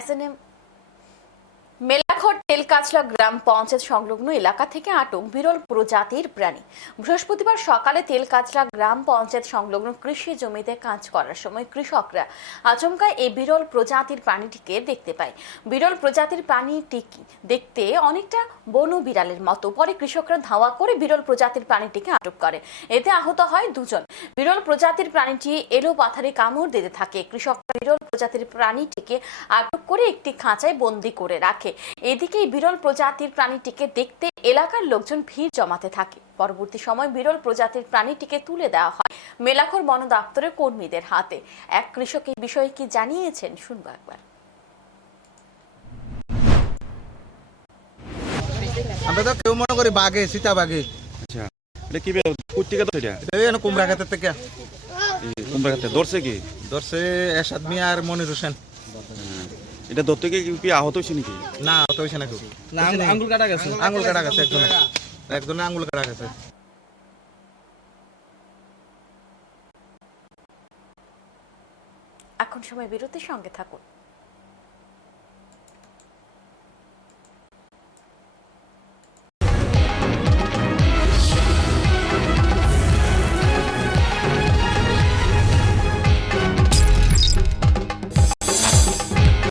S&M তেলকাছলা গ্রাম পঞ্চায়েত সংলগ্ন এলাকা থেকে আটক বিরল প্রজাতির প্রাণী। বৃহস্পতিবার সকালে তেলকাছলা গ্রাম পঞ্চায়েত সংলগ্ন কৃষি জমিতে কাজ করার সময় কৃষকরা আচমকা এই বিরল প্রজাতির প্রাণীটিকে দেখতে পায়। বিরল প্রজাতির প্রাণীটি দেখতে অনেকটা বন বিড়ালের মতো। পরে কৃষকরা ধাওয়া করে বিরল প্রজাতির প্রাণীটিকে আটক করে। এতে আহত হয় দুজন। বিরল প্রজাতির প্রাণীটি এলো পাথারে কামড় দিতে থাকে। কৃষকরা বিরল প্রজাতির প্রাণীটিকে আটক করে একটি খাঁচায় বন্দি করে রাখে। এদিকে এই বিরল প্রজাতির প্রাণীটিকে দেখতে এলাকার লোকজন ভিড় জমাতে থাকে। পরবর্তী সময় বিরল প্রজাতির প্রাণীটিকে তুলে দেওয়া হয় মেলাখোর বন দপ্তরের কর্মীদের হাতে। এক কৃষক এই বিষয়ে কি জানিয়েছেন? শুনব একবার। আমরা তো কেউ মনে করি বাঘে সীতা বাঘে। আচ্ছা এটা কি কোথেকে ধরছে এটা? এটা কুমড়া খাতের থেকে। কুমড়া খাতে ধরছে কি? ধরছে এরশাদ মিয়া আর মনির হোসেন। এটা ধরতে গিয়ে কি- কি আহত হয়েছে নাকি? না আহত হয়েছে না কেউ না আঙ্গুল- আঙ্গুল কাটা গেছে। আঙ্গুল কাটা গেছে একজনের একজনের আঙুল কাটা গেছে। এখন সময় বিরতির সঙ্গে থাকুন।